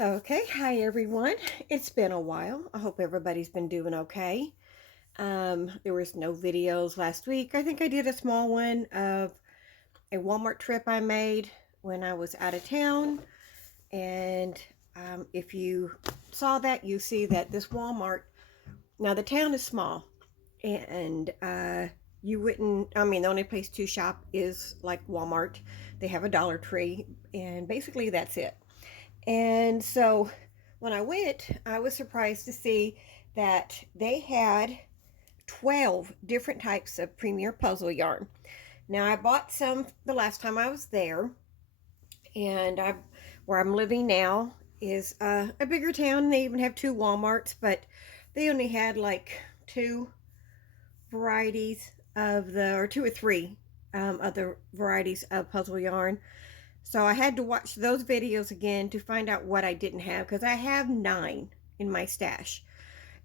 Okay, hi everyone. It's been a while. I hope everybody's been doing okay. There was no videos last week. I think I did a small one of a Walmart trip I made when I was out of town. And if you saw that, you see that this Walmart, now the town is small and you wouldn't, the only place to shop is like Walmart. They have a Dollar Tree and basically that's it. And so when I went, I was surprised to see that they had 12 different types of Premier puzzle yarn. Now, I bought some the last time I was there, and where I'm living now is a bigger town. They even have two Walmarts, but they only had like two varieties of or two or three of the varieties of puzzle yarn. So I had to watch those videos again to find out what I didn't have because I have 9 in my stash.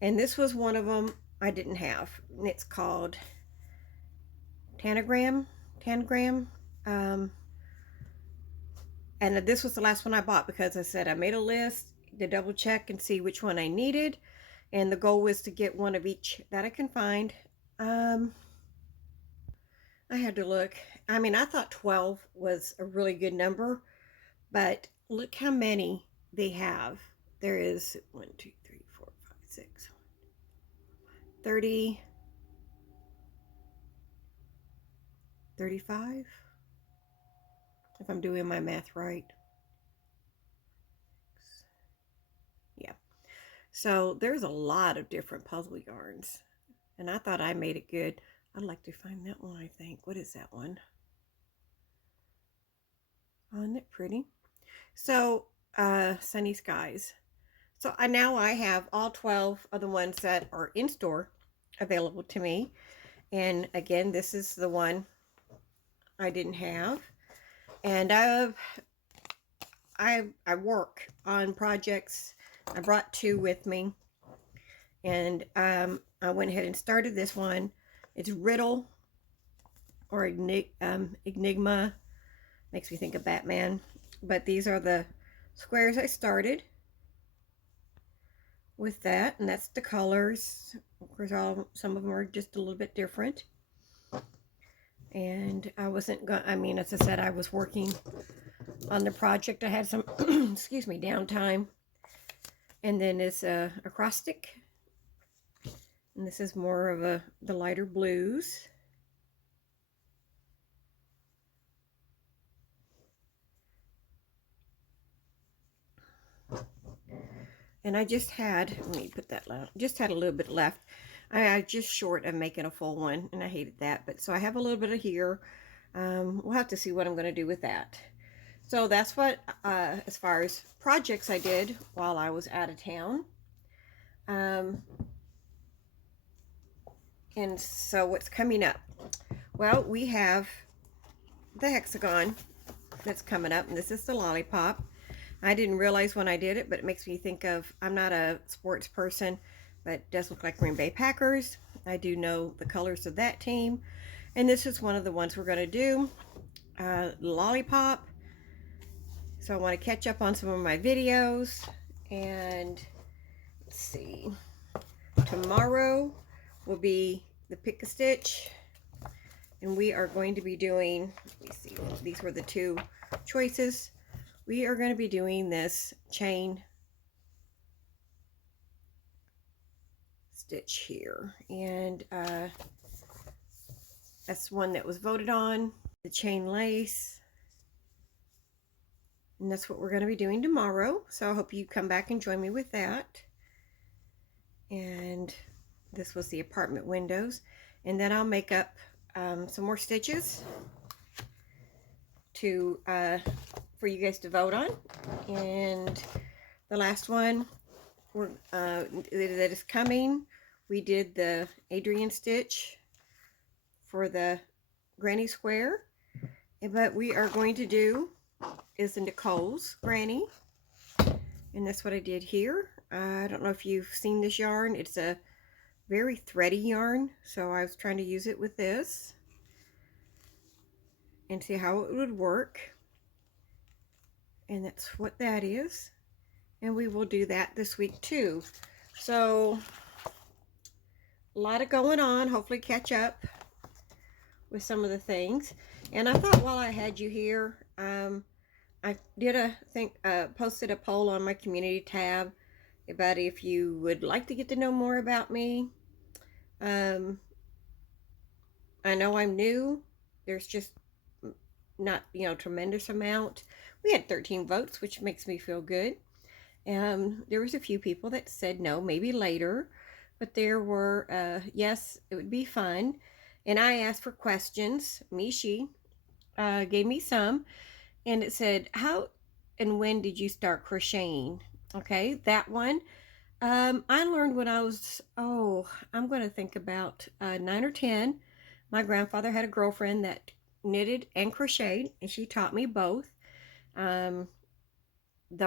And this was one of them I didn't have. And it's called Tanagram. Tanagram. Um, and this was the last one I bought because I said I made a list to double check and see which one I needed. And the goal was to get one of each that I can find. I had to look. I thought 12 was a really good number. But look how many they have. There is 1, 2, 3, 4, 5, 6, 30, 35, if I'm doing my math right. Yeah. So there's a lot of different puzzle yarns. And I thought I made it good. I'd like to find that one, I think. What is that one? Oh, isn't it pretty? So, Sunny Skies. So now I have all 12 of the ones that are in store available to me. And again, this is the one I didn't have. And I work on projects. I brought 2 with me. And I went ahead and started this one. It's Riddle or Enigma. Makes me think of Batman. But these are the squares I started with that. And that's the colors. Of course, some of them are just a little bit different. And I wasn't going, as I said, I was working on the project. I had some, excuse me, downtime. And then it's a acrostic. And this is more of the lighter blues. And I just had, let me put that left, just had a little bit left. I just short of making a full one, and I hated that. But so I have a little bit of here. We'll have to see what I'm going to do with that. So that's what, as far as projects I did while I was out of town. And so what's coming up? Well, we have the hexagon that's coming up, and this is the lollipop. I didn't realize when I did it, but it makes me think of, I'm not a sports person, but it does look like Green Bay Packers. I do know the colors of that team. And this is one of the ones we're going to do, lollipop. So I want to catch up on some of my videos. And let's see, tomorrow will be the pick a stitch. And we are going to be doing, let me see, these were the 2 choices. We are going to be doing this chain stitch here. And that's one that was voted on. The chain lace. And that's what we're going to be doing tomorrow. So I hope you come back and join me with that. And this was the apartment windows. And then I'll make up some more stitches to for you guys to vote on. And the last one that is coming, we did the Adrian stitch for the granny square. But we are going to do is the Nicole's granny. And that's what I did here. I don't know if you've seen this yarn. It's a very thready yarn. So I was trying to use it with this and see how it would work. And that's what that is. and we will do that this week too. So a lot of going on. Hopefully catch up with some of the things. And I thought while I had you here, I did posted a poll on my community tab about if you would like to get to know more about me. I know I'm new. There's just not, tremendous amount. We had 13 votes, which makes me feel good. There was a few people that said no, maybe later, but there were, yes, it would be fun. And I asked for questions. Mishi gave me some, and it said, how and when did you start crocheting? Okay, that one. I learned when I was, I'm going to think about 9 or 10. My grandfather had a girlfriend that knitted and crocheted, and she taught me both. Though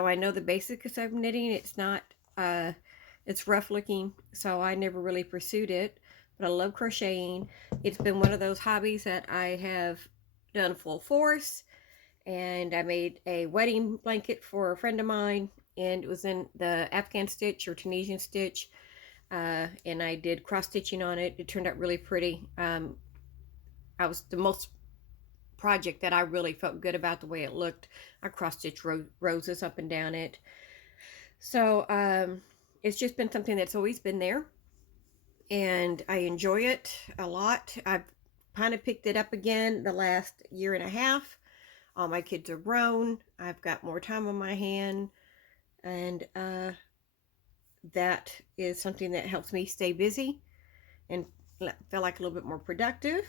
I know the basics of knitting, it's rough looking, so I never really pursued it. But I love crocheting. It's been one of those hobbies that I have done full force. And I made a wedding blanket for a friend of mine, and it was in the Afghan stitch or Tunisian stitch, and I did cross stitching on it. It turned out really pretty. I was the most project that I really felt good about the way it looked. I cross stitched roses up and down it. So it's just been something that's always been there, and I enjoy it a lot. I've kind of picked it up again the last year and a half. All my kids are grown. I've got more time on my hand, and that is something that helps me stay busy and feel like a little bit more productive.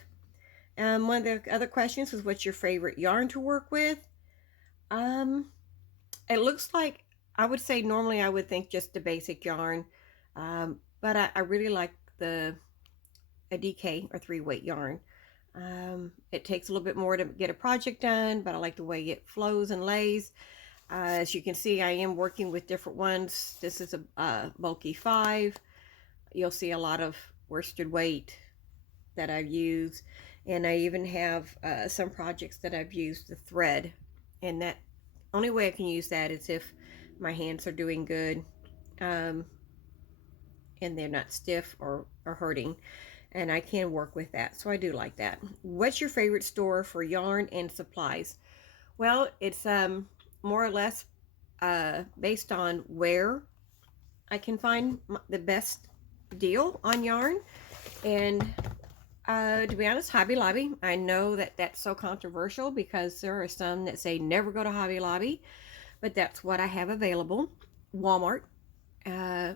One of the other questions was, what's your favorite yarn to work with? It looks like, I would say normally I would think just the basic yarn, but I really like a DK or 3-weight yarn. It takes a little bit more to get a project done, but I like the way it flows and lays. As you can see, I am working with different ones. This is a bulky 5. You'll see a lot of worsted weight that I've used, and I even have some projects that I've used the thread, and that only way I can use that is if my hands are doing good, and they're not stiff or hurting, and I can work with that. So I do like that. What's your favorite store for yarn and supplies? Well, it's more or less based on where I can find the best deal on yarn. And to be honest, Hobby Lobby. I know that that's so controversial because there are some that say never go to Hobby Lobby, but that's what I have available. Walmart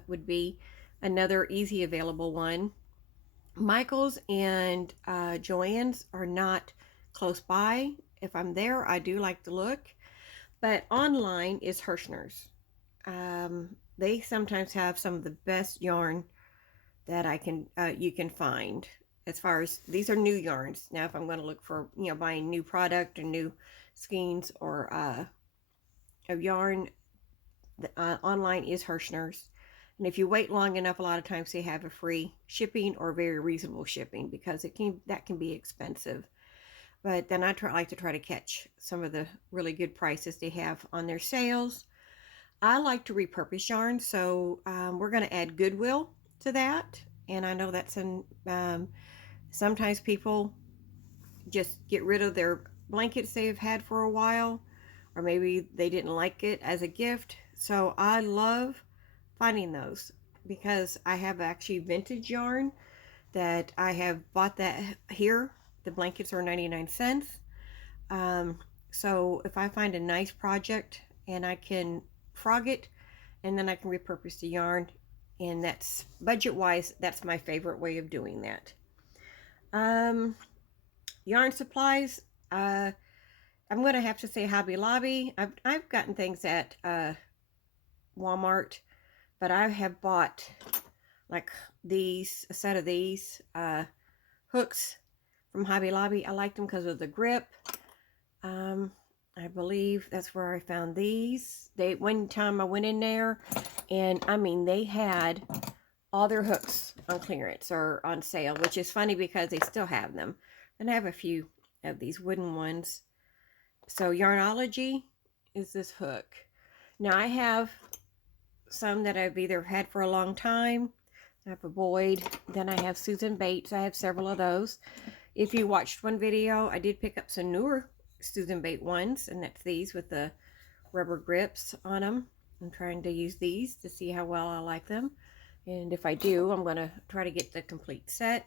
would be another easy available one. Michael's and Joann's are not close by. If I'm there, I do like to look. But online is Hirschner's. They sometimes have some of the best yarn that you can find. As far as these are new yarns. Now, if I'm going to look for buying new product or new skeins or of yarn, online is Hirschner's. And if you wait long enough, a lot of times they have a free shipping or very reasonable shipping, because that can be expensive. But then I like to try to catch some of the really good prices they have on their sales. I like to repurpose yarn, so we're going to add Goodwill to that. And I know that's sometimes people just get rid of their blankets they've had for a while, or maybe they didn't like it as a gift. So I love finding those, because I have actually vintage yarn that I have bought that here. The blankets are 99 cents. So if I find a nice project and I can frog it, and then I can repurpose the yarn, and that's budget wise, that's my favorite way of doing that. Yarn supplies, I'm going to have to say Hobby Lobby. I've gotten things at Walmart, but I have bought like a set of these hooks from Hobby Lobby. I like them because of the grip. I believe that's where I found these. One time I went in there, and I mean, they had all their hooks on clearance or on sale, which is funny because they still have them. And I have a few of these wooden ones. So Yarnology is this hook. Now I have some that I've either had for a long time. I have a Boyd. Then I have Susan Bates. I have several of those. If you watched one video, I did pick up some newer Susan Bates ones, and that's these with the rubber grips on them. I'm trying to use these to see how well I like them. And if I do, I'm going to try to get the complete set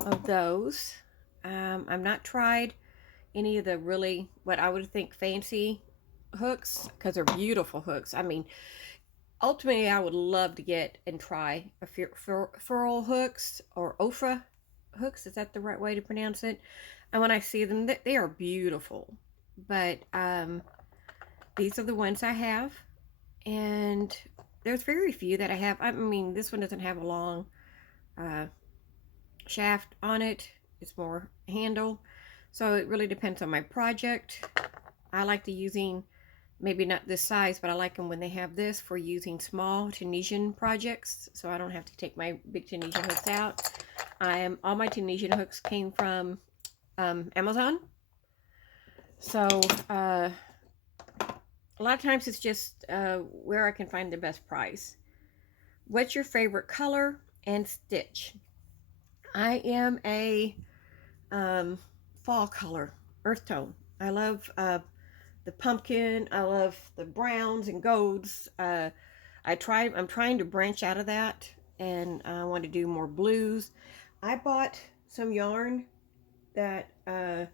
of those. I've not tried any of the really, what I would think fancy hooks, because they're beautiful hooks. I mean, ultimately, I would love to get and try a furl hooks or Ofra hooks. Is that the right way to pronounce it? And when I see them, they are beautiful. But these are the ones I have. And there's very few that I have. I mean, this one doesn't have a long shaft on it. It's more handle. So it really depends on my project. I like to using, maybe not this size, but I like them when they have this for using small Tunisian projects. So I don't have to take my big Tunisian hooks out. All my Tunisian hooks came from Amazon. So a lot of times it's just where I can find the best price. What's your favorite color and stitch? I am a fall color, earth tone. I love the pumpkin. I love the browns and golds. I'm trying to branch out of that, and I want to do more blues. I bought some yarn that to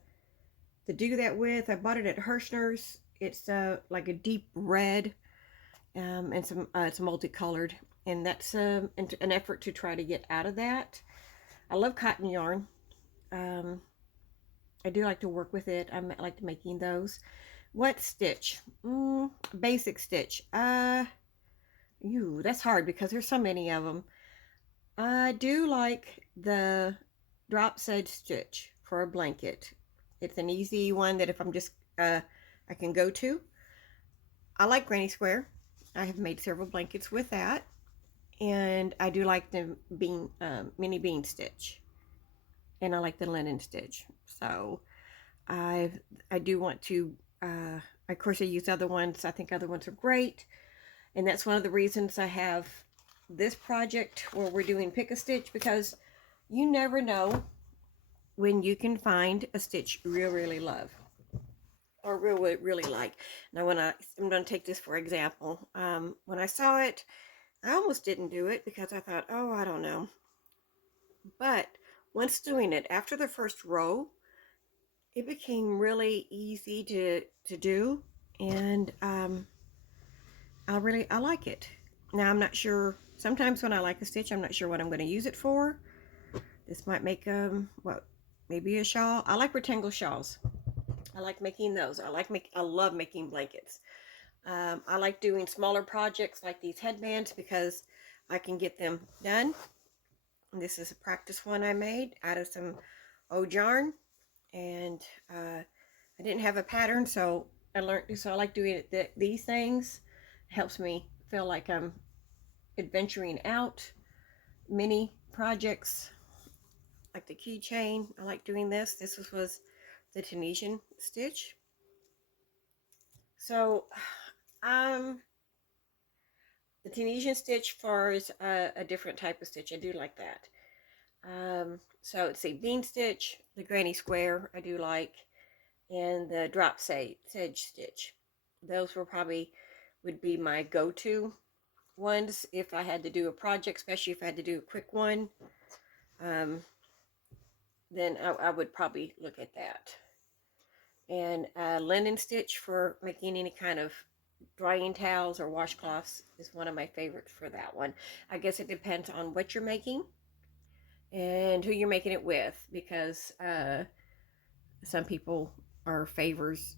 do that with. I bought it at Hirschner's. It's like a deep red, and it's multicolored, and that's an effort to try to get out of that. I love cotton yarn. I do like to work with it. I like making those. What stitch? Basic stitch. That's hard because there's so many of them. I do like the drop edge stitch for a blanket. It's an easy one that if I'm just, I can go to. I like granny square. I have made several blankets with that. And I do like the mini bean stitch. And I like the linen stitch. So I do want to, of course I use other ones. I think other ones are great. And that's one of the reasons I have this project where we're doing pick a stitch, because you never know when you can find a stitch you really love or really like. Now I'm going to take this for example. When I saw it, I almost didn't do it because I thought, oh, I don't know. But once doing it, after the first row, it became really easy to do, and I like it. Now I'm not sure. Sometimes when I like a stitch, I'm not sure what I'm going to use it for. This might make maybe a shawl. I like rectangle shawls. I like making those. I love making blankets. I like doing smaller projects like these headbands because I can get them done. And this is a practice one I made out of some old yarn, and I didn't have a pattern, so I learned. So I like doing it. These things it helps me feel like I'm adventuring out. Mini projects like the keychain. I like doing this. This was the Tunisian stitch. So the Tunisian stitch for is a different type of stitch. I do like that. So let's see, bean stitch, the granny square I do like, and the drop sedge stitch. Those would be my go-to ones if I had to do a project, especially if I had to do a quick one. Then I would probably look at that. And linen stitch for making any kind of drying towels or washcloths is one of my favorites for that one. I guess it depends on what you're making and who you're making it with, because some people are favors,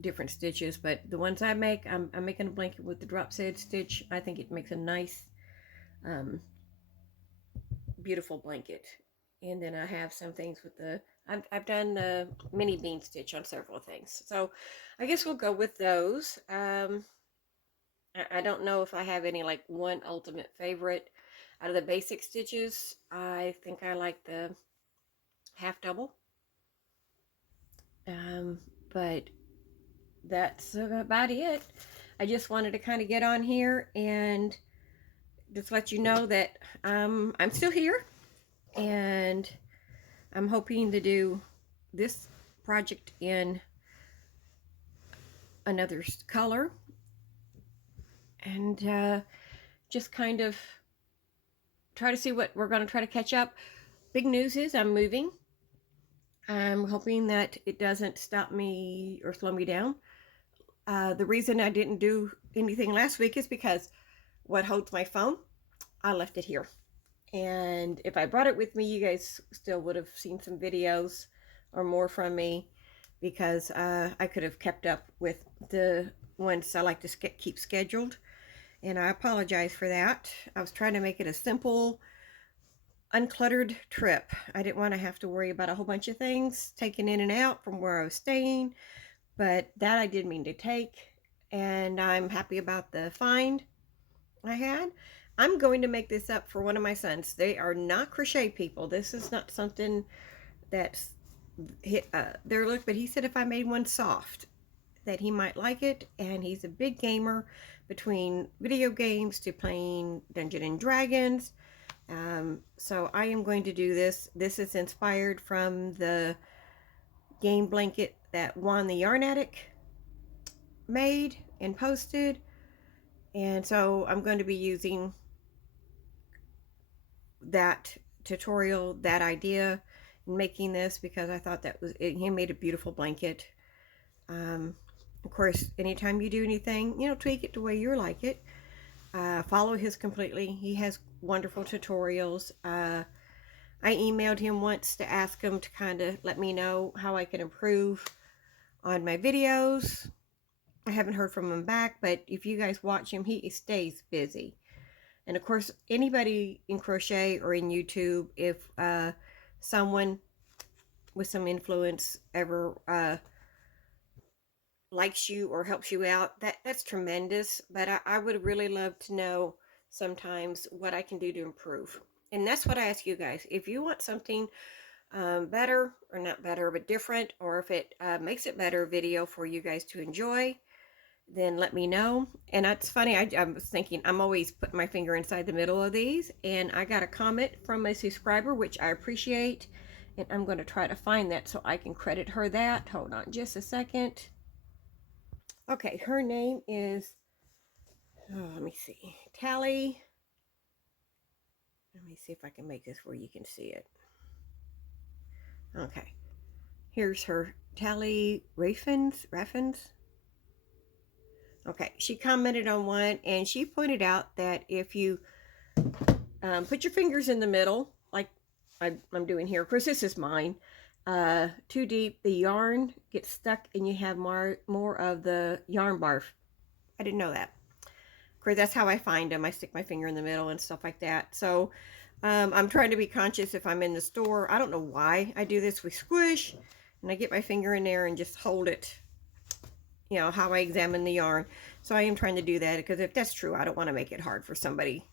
different stitches, but the ones I make, I'm making a blanket with the drop sedge stitch. I think it makes a nice beautiful blanket. And then I have some things with I've done the mini bean stitch on several things, so I guess we'll go with those. I don't know if I have any like one ultimate favorite. Out of the basic stitches, I think I like the half double, but that's about it. I just wanted to kind of get on here and just let you know that I'm still here, and I'm hoping to do this project in another color, and just kind of try to see what we're going to try to catch up. Big news is I'm moving. I'm hoping that it doesn't stop me or slow me down. The reason I didn't do anything last week is because what holds my phone, I left it here. And if I brought it with me, you guys still would have seen some videos or more from me, because I could have kept up with the ones I like to keep scheduled. And I apologize for that. I was trying to make it a simple, uncluttered trip. I didn't want to have to worry about a whole bunch of things taken in and out from where I was staying, but that I did mean to take, and I'm happy about the find I had. I'm going to make this up for one of my sons. They are not crochet people. This is not something that's their look, but he said if I made one soft, that he might like it, and he's a big gamer, between video games to playing Dungeons and Dragons. So I am going to do this. This is inspired from the game blanket that Juan the Yarn Addict made and posted. And so I'm going to be using that tutorial, that idea, in making this, because I thought that was it. He made a beautiful blanket. Of course, anytime you do anything, tweak it the way you like it. Follow his completely. He has wonderful tutorials. I emailed him once to ask him to kind of let me know how I can improve on my videos. I haven't heard from him back, but if you guys watch him, he stays busy. And of course, anybody in crochet or in YouTube, if someone with some influence ever likes you or helps you out, that's tremendous. But I would really love to know sometimes what I can do to improve. And that's what I ask you guys. If you want something better, or not better, but different, or if it makes it better video for you guys to enjoy, then let me know. And it's funny, I was thinking, I'm always putting my finger inside the middle of these, and I got a comment from a subscriber, which I appreciate, and I'm going to try to find that so I can credit her that. Hold on just a second. Okay, her name is, let me see, Tally. Let me see if I can make this where you can see it. Okay, here's her, Tally Raffins. Okay, she commented on one, and she pointed out that if you put your fingers in the middle, like I'm doing here, of course this is mine, too deep, the yarn gets stuck and you have more of the yarn barf. I didn't know that. Of course, that's how I find them. I stick my finger in the middle and stuff like that. So I'm trying to be conscious if I'm in the store. I don't know why I do this with squish, and I get my finger in there and just hold it, how I examine the yarn. So I am trying to do that, because if that's true, I don't want to make it hard for somebody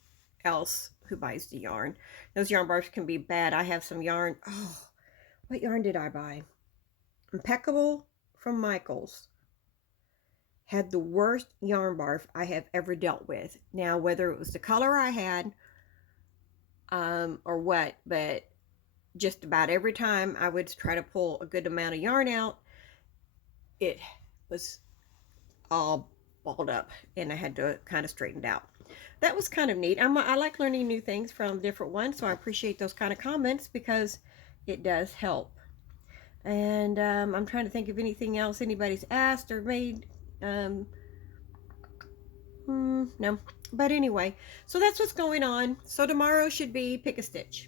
else who buys the yarn. Those yarn bars can be bad. I have some yarn. Oh, what yarn did I buy? Impeccable from Michaels. Had the worst yarn barf I have ever dealt with. Now, whether it was the color I had or what, but just about every time I would try to pull a good amount of yarn out, it was all balled up, and I had to kind of straighten it out. That was kind of neat. I like learning new things from different ones, so I appreciate those kind of comments, because it does help. And I'm trying to think of anything else anybody's asked or made. No. But anyway, so that's what's going on. So tomorrow should be Pick a Stitch.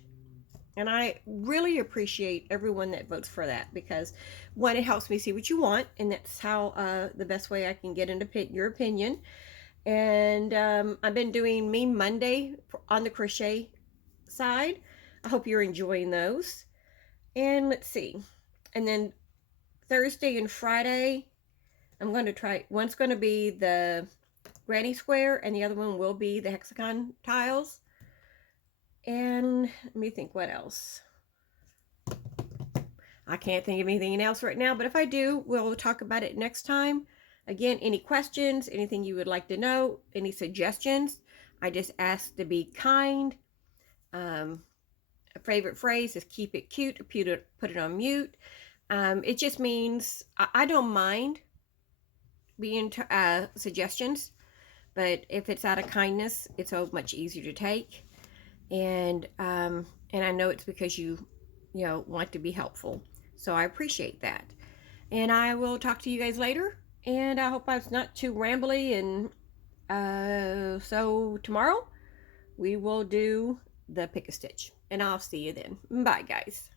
And I really appreciate everyone that votes for that, because one, it helps me see what you want, and that's how the best way I can get into your opinion. And I've been doing Meme Monday on the crochet side. I hope you're enjoying those. And let's see. And then Thursday and Friday, I'm going to try, one's going to be the granny square, and the other one will be the hexagon tiles. And let me think, what else? I can't think of anything else right now, but if I do, we'll talk about it next time. Again, any questions, anything you would like to know, any suggestions, I just ask to be kind. A favorite phrase is keep it cute, put it on mute. It just means I don't mind being suggestions, but if it's out of kindness, it's so much easier to take. And I know it's because you want to be helpful. So I appreciate that. And I will talk to you guys later. And I hope I was not too rambly. And so tomorrow we will do the pick a stitch. And I'll see you then. Bye, guys.